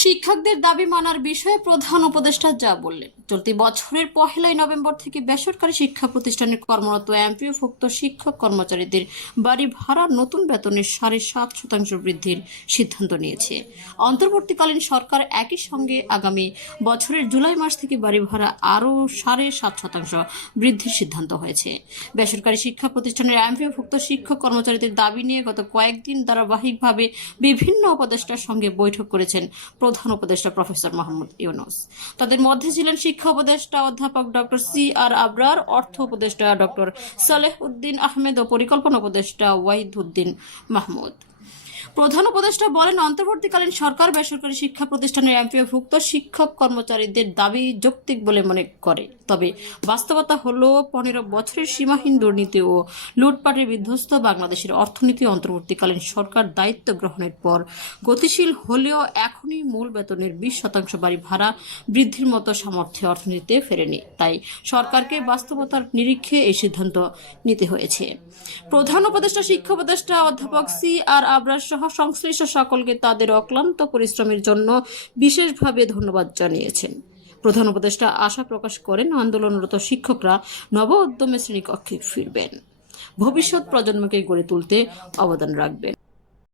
শিক্ষকদের দাবি মানার বিষয়ে প্রধান উপদেষ্টা যা বললেন। চলতি বছরের পহেলাই নভেম্বর থেকে বেসরকারি শিক্ষা প্রতিষ্ঠানে কর্মরত এমপিওভুক্ত শিক্ষক কর্মচারীদের বাড়ি ভাড়া নতুন বেতনের সাড়ে সাত শতাংশ বৃদ্ধির সিদ্ধান্ত নিয়েছে। অন্তর্বর্তীকালীন সরকার একই সঙ্গে আগামী বছরের জুলাই মাস থেকে বাড়ি ভাড়া আরও সাড়ে সাত শতাংশ বৃদ্ধির সিদ্ধান্ত হয়েছে। বেসরকারি শিক্ষা প্রতিষ্ঠানের এমপিওভুক্ত শিক্ষক কর্মচারীদের দাবি নিয়ে গত কয়েকদিন ধারাবাহিকভাবে বিভিন্ন উপদেষ্টার সঙ্গে বৈঠক করেছেন প্রধান উপদেষ্টা প্রফেসর মোহাম্মদ ইউনুস। তাদের মধ্যে ছিলেন শিক্ষা উপদেষ্টা অধ্যাপক ডক্টর সি আর আবরার, অর্থ উপদেষ্টা ডক্টর সালেহ উদ্দিন আহমেদ ও পরিকল্পনা উপদেষ্টা ওয়াহিদ উদ্দিন মাহমুদ। প্রধান উপদেষ্টা বলেন, অন্তর্বর্তীকালীন সরকার বেসরকারি শিক্ষা প্রতিষ্ঠানের এমপিওভুক্ত শিক্ষক কর্মচারীদের দাবি যৌক্তিক বলে মনে করে। তবে বাস্তবতা হলো, পনেরো বছরের সীমাহীন দুর্নীতি ও লুটপাটের বিধ্বস্ত বাংলাদেশের অর্থনীতি অন্তর্বর্তীকালীন সরকার দায়িত্ব গ্রহণের পর গতিশীল হলেও এখনই মূল বেতনের বিশ শতাংশ বাড়ি ভাড়া বৃদ্ধির মতো সামর্থ্য অর্থনীতিতে ফেরেনি। তাই সরকারকে বাস্তবতার নিরীক্ষে এই সিদ্ধান্ত নিতে হয়েছে। প্রধান উপদেষ্টা, শিক্ষা উপদেষ্টা অধ্যাপক সি আর আবরার সহ সংশ্লিষ্ট সকলকে তাদের অক্লান্ত পরিশ্রমের জন্য বিশেষভাবে ধন্যবাদ জানিয়েছেন। প্রধান উপদেষ্টা আশা প্রকাশ করেন, আন্দোলনরত শিক্ষকরা নব উদ্যমে শ্রেণীকক্ষে ফিরবেন। ভবিষ্যৎ প্রজন্মকে গড়ে তুলতে অবদান রাখবেন।